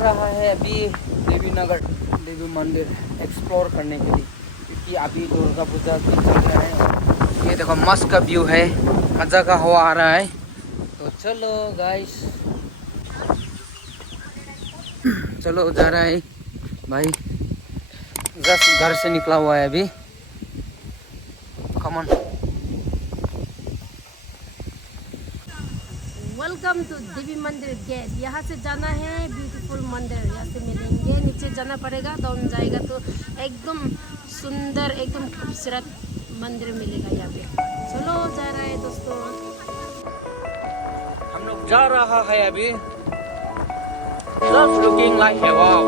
रहा है अभी देवी नगर देवी मंदिर एक्सप्लोर करने के लिए, क्योंकि अभी दुर्गा पूजा भी चल रहा है। ये देखो मस्त का व्यू है, मज़ा का हवा आ रहा है। तो चलो गाइस, चलो जा रहा है भाई, जस्ट घर से निकला हुआ है अभी। Come on. वेलकम टू देवी मंदिर गेट। यहाँ से जाना है ब्यूटीफुल मंदिर, यहाँ से मिलेंगे, नीचे जाना पड़ेगा, डाउन जाएगा तो एकदम सुंदर एकदम खूबसूरत मंदिर मिलेगा यहाँ पे। चलो जा रहा है दोस्तों, हम लोग जा रहा है अभी। Just looking like a wow.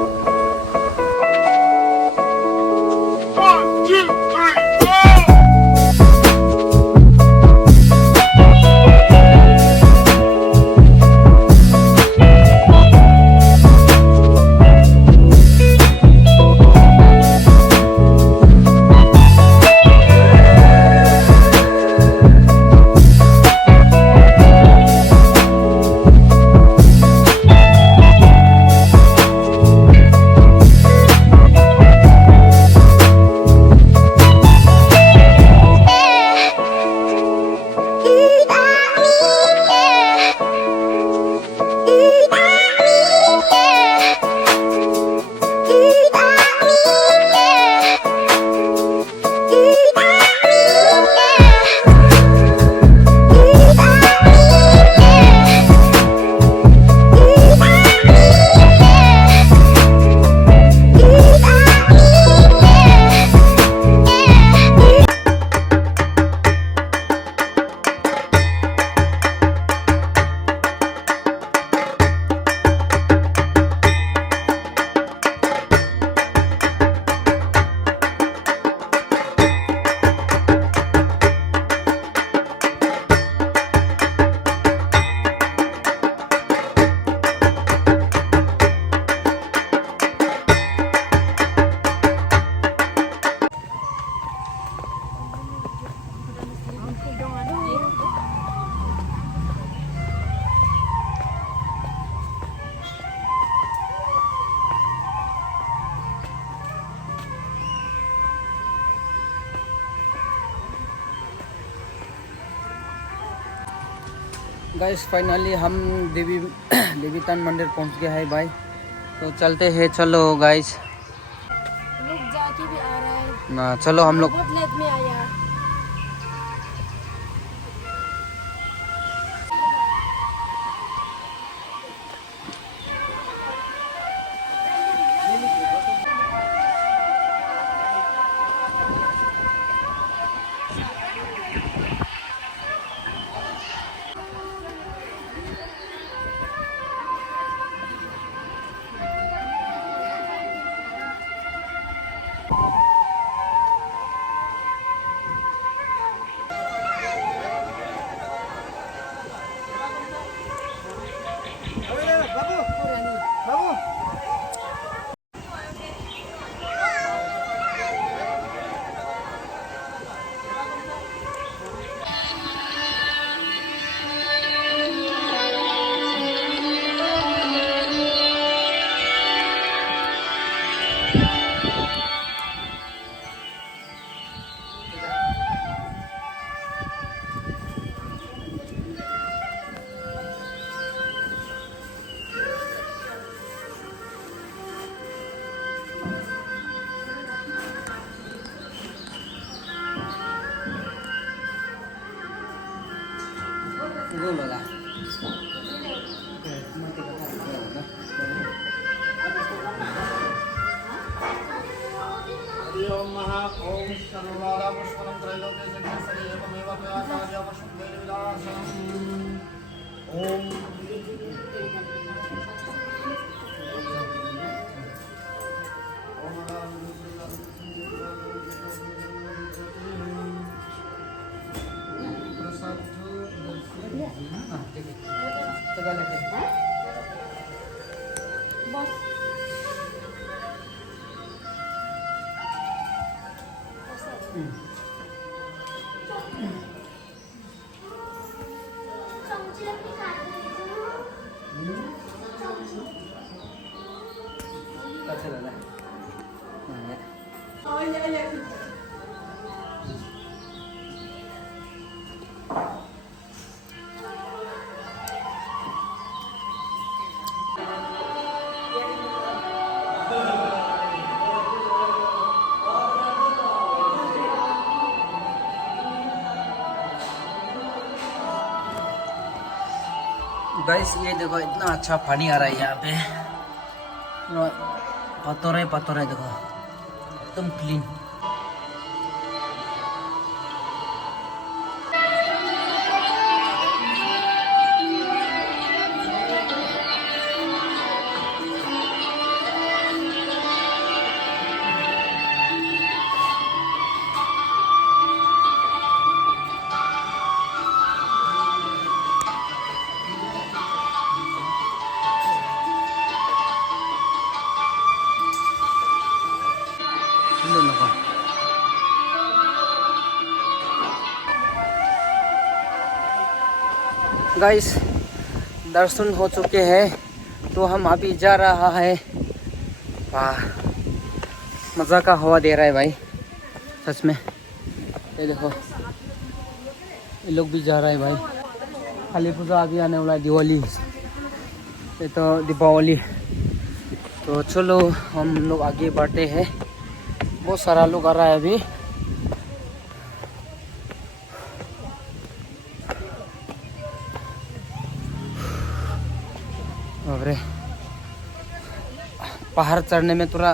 Guys finally हम देवीतन मंदिर पहुंच गया है भाई। तो चलते हैं, चलो गाइस। लोग जाके भी आ रहा है ना चलो हम लोग। बहुत लेट में आया। गाइस ये देखो इतना अच्छा पानी आ रहा है यहाँ पे, पत्थर है देखो एकदम क्लीन। गाइस दर्शन हो चुके हैं, तो हम अभी जा रहा है। वाह मज़ा का हवा दे रहा है भाई सच में। ये देखो ये लोग भी जा रहा है भाई। काली पूजा अभी आने वाला है, दिवाली, ये तो दीपावली। तो चलो हम लोग आगे बढ़ते हैं। बहुत सारा लोग आ रहा है अभी। अरे पहाड़ चढ़ने में थोड़ा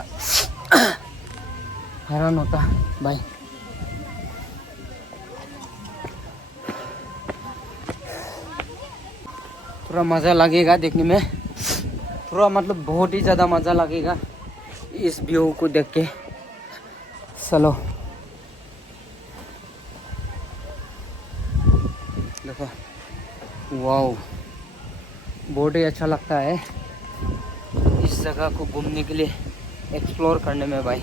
हैरान होता भाई। थोड़ा मज़ा लगेगा देखने में, थोड़ा मतलब बहुत ही ज़्यादा मज़ा लगेगा इस व्यू को देख के। चलो देखो, वाओ बहुत ही अच्छा लगता है इस जगह को घूमने के लिए, एक्सप्लोर करने में भाई।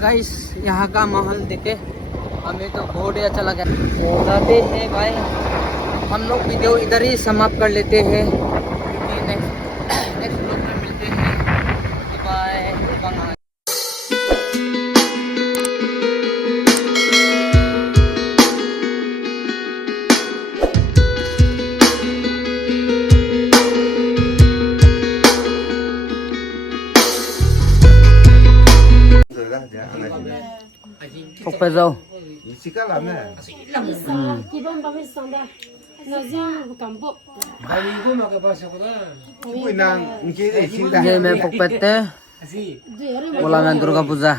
गाइस यहाँ का माहौल देखे हमें तो बहुत ही अच्छा लगा। जाते हैं भाई, हम लोग वीडियो इधर ही समाप्त कर लेते हैं। नेक्स्ट ब्लॉग में मिलते हैं। Bye. Phải dâu. Chỉ có làm này. ये मैं पुकपते बोला मैं दुर्गा पूजा।